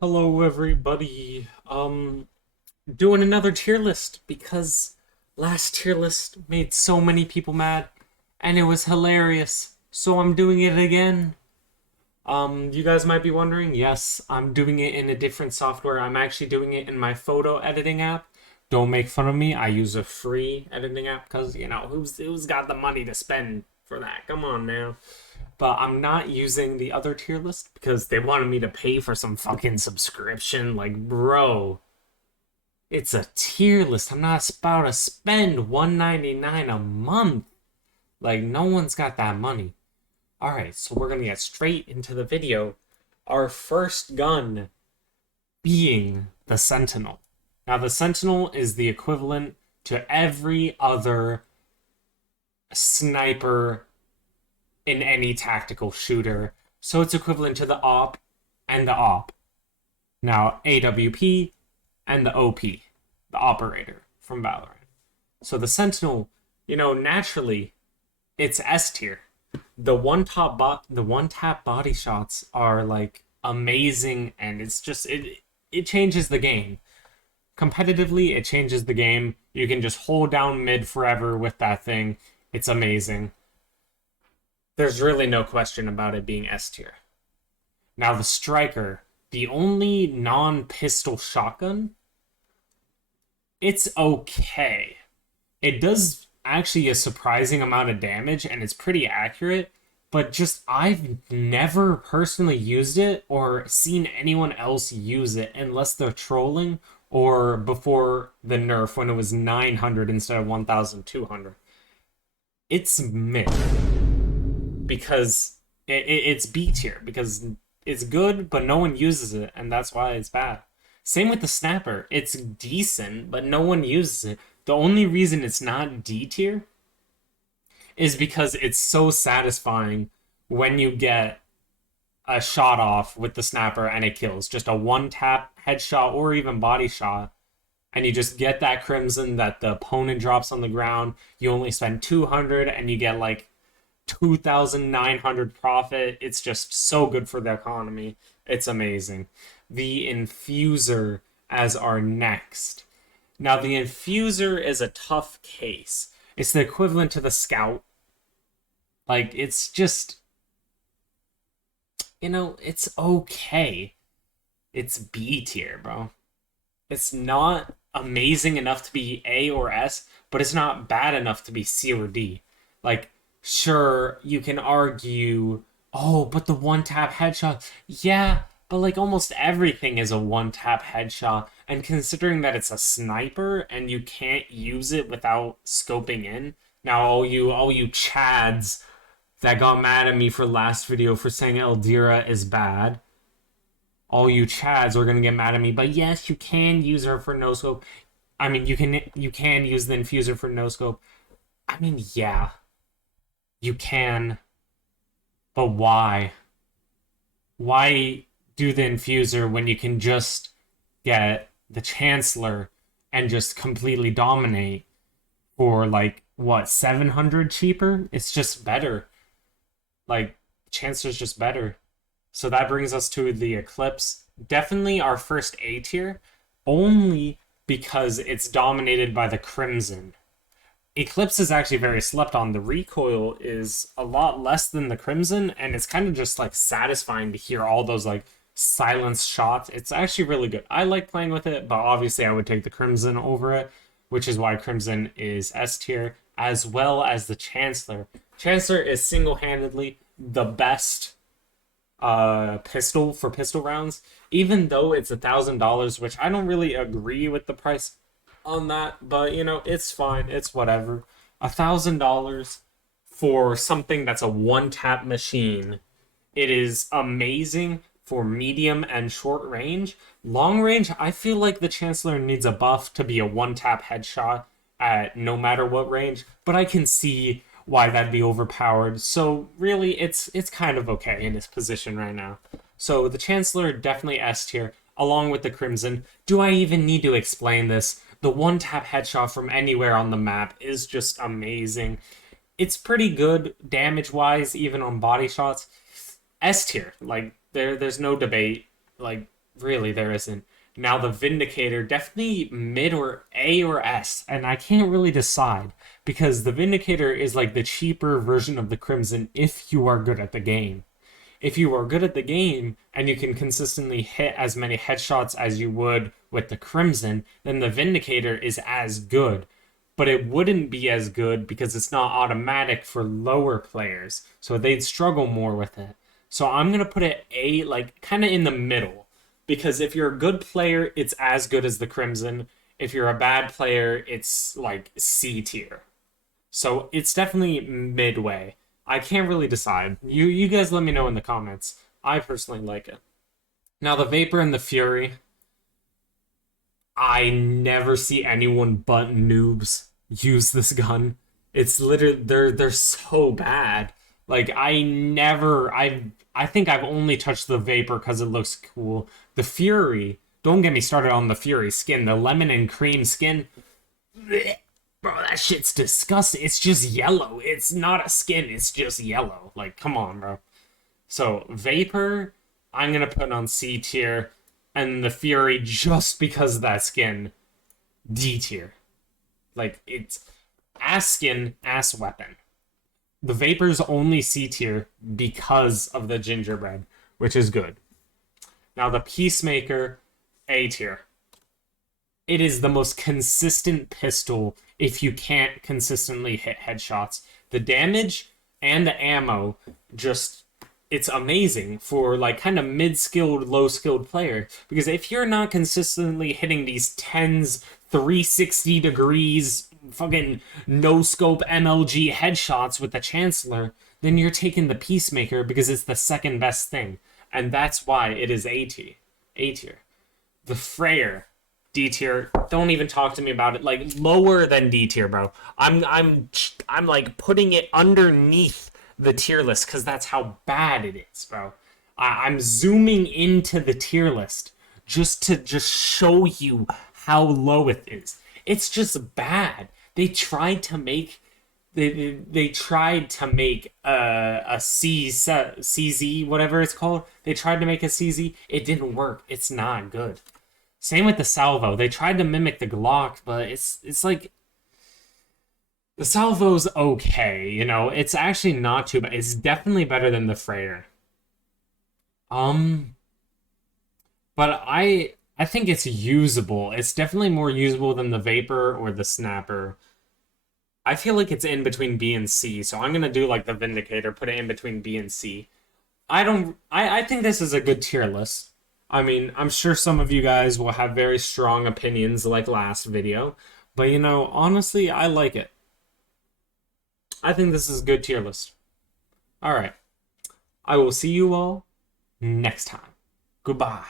Hello everybody. Doing another tier list because last tier list made so many people mad and it was hilarious. So I'm doing it again. You guys might be wondering, yes, I'm doing it in a different software. I'm actually doing it in my photo editing app. Don't make fun of me. I use a free editing app because, who's got the money to spend for that? Come on now. But I'm not using the other tier list because they wanted me to pay for some fucking subscription. Like, bro, it's a tier list. I'm not about to spend $1.99 a month. Like, no one's got that money. Alright, so we're gonna get straight into the video. Our first gun being the Sentinel. Now, the Sentinel is the equivalent to every other sniper in any tactical shooter. So it's equivalent to the AWP and the OP. Now, AWP and the OP, the operator from Valorant. So the Sentinel, naturally, it's S tier. The one tap body shots are like amazing, and it changes the game. Competitively, it changes the game. You can just hold down mid forever with that thing. It's amazing. There's really no question about it being S tier. Now, the Striker, the only non-pistol shotgun, it's okay. It does actually a surprising amount of damage, and it's pretty accurate, but just I've never personally used it or seen anyone else use it unless they're trolling or before the nerf when it was 900 instead of 1200. It's mid because it's B tier because it's good, but no one uses it, and that's why it's bad. Same with the snapper. It's decent, but no one uses it. The only reason it's not D tier is because it's so satisfying when you get a shot off with the snapper and it kills. Just a one tap headshot or even body shot. And you just get that crimson that the opponent drops on the ground. You only spend 200 and you get like 2,900 profit. It's just so good for the economy. It's amazing. The Infuser as our next. Now, the Infuser is a tough case. It's the equivalent to the Scout. Like, it's just, it's okay. It's B tier, bro. It's not amazing enough to be A or S, but it's not bad enough to be C or D. Like, sure, you can argue, oh, but the one tap headshot. Yeah, but like almost everything is a one tap headshot. And considering that it's a sniper and you can't use it without scoping in, now all you chads that got mad at me for last video for saying Eldira is bad, all you chads are gonna get mad at me. But yes, you can use her for no scope. I mean, you can use the Infuser for no scope. I mean, yeah, you can, but why? Why do the Infuser when you can just get the Chancellor and just completely dominate for like what, 700 cheaper? It's just better. Like, Chancellor's just better. So that brings us to the Eclipse. Definitely our first A tier, only because it's dominated by the Crimson. Eclipse is actually very slept on. The recoil is a lot less than the Crimson, and it's kind of just like satisfying to hear all those like silenced shots. It's actually really good. I like playing with it, but obviously I would take the Crimson over it, which is why Crimson is S tier, as well as the Chancellor. Chancellor is single-handedly the best pistol for pistol rounds, even though it's $1,000, which I don't really agree with the price on that, but it's fine, it's whatever. $1,000 for something that's a one tap machine. It is amazing for medium and short range. Long range, I feel like the Chancellor needs a buff to be a one tap headshot at no matter what range, but I can see why that'd be overpowered. So really, it's kind of okay in its position right now. So the Chancellor, definitely S tier, along with the Crimson. Do I even need to explain this? The one tap headshot from anywhere on the map is just amazing. It's pretty good damage wise, even on body shots. S tier, like there's no debate. Like, Really, there isn't. Now the Vindicator, definitely mid or A or S, and I can't really decide because the Vindicator is like the cheaper version of the Crimson if you are good at the game. If you are good at the game and you can consistently hit as many headshots as you would with the Crimson, then the Vindicator is as good. But it wouldn't be as good because it's not automatic for lower players, so they'd struggle more with it. So I'm gonna put it A, like kind of in the middle, because if you're a good player, it's as good as the Crimson. If you're a bad player, it's like C tier. So it's definitely midway. I can't really decide. You guys let me know in the comments. I personally like it. Now the Vapor and the Fury, I never see anyone but noobs use this gun. It's literally they're so bad. Like I think I've only touched the Vapor because it looks cool. The Fury, don't get me started on the Fury skin. The lemon and cream skin. Blech. Bro, that shit's disgusting. It's just yellow. It's not a skin, it's just yellow. Like, come on, bro. So, Vapor, I'm gonna put on C tier, and the Fury, just because of that skin, D tier. Like, it's ass skin, ass weapon. The Vapor's only C tier because of the gingerbread, which is good. Now, the Peacemaker, A tier. It is the most consistent pistol if you can't consistently hit headshots. The damage and the ammo just it's amazing for like kind of mid-skilled, low-skilled player. Because if you're not consistently hitting these 10s, 360 degrees, fucking no-scope MLG headshots with the Chancellor, then you're taking the Peacemaker because it's the second best thing. And that's why it is A tier. A tier. The Freyer, D tier. Don't even talk to me about it. Like lower than D tier, bro. I'm like putting it underneath the tier list because that's how bad it is, bro. I'm zooming into the tier list just to show you how low it is. It's just bad. They tried to make they tried to make a CZ, whatever it's called. They tried to make a CZ. It didn't work. It's not good. Same with the salvo. They tried to mimic the Glock, but it's like the salvo's okay, you know. It's actually not too bad. It's definitely better than the Freyer. But I think it's usable. It's definitely more usable than the Vapor or the Snapper. I feel like it's in between B and C, so I'm gonna do like the Vindicator, put it in between B and C. I think this is a good tier list. I mean, I'm sure some of you guys will have very strong opinions like last video, but you know, honestly, I like it. I think this is a good tier list. Alright. I will see you all next time. Goodbye.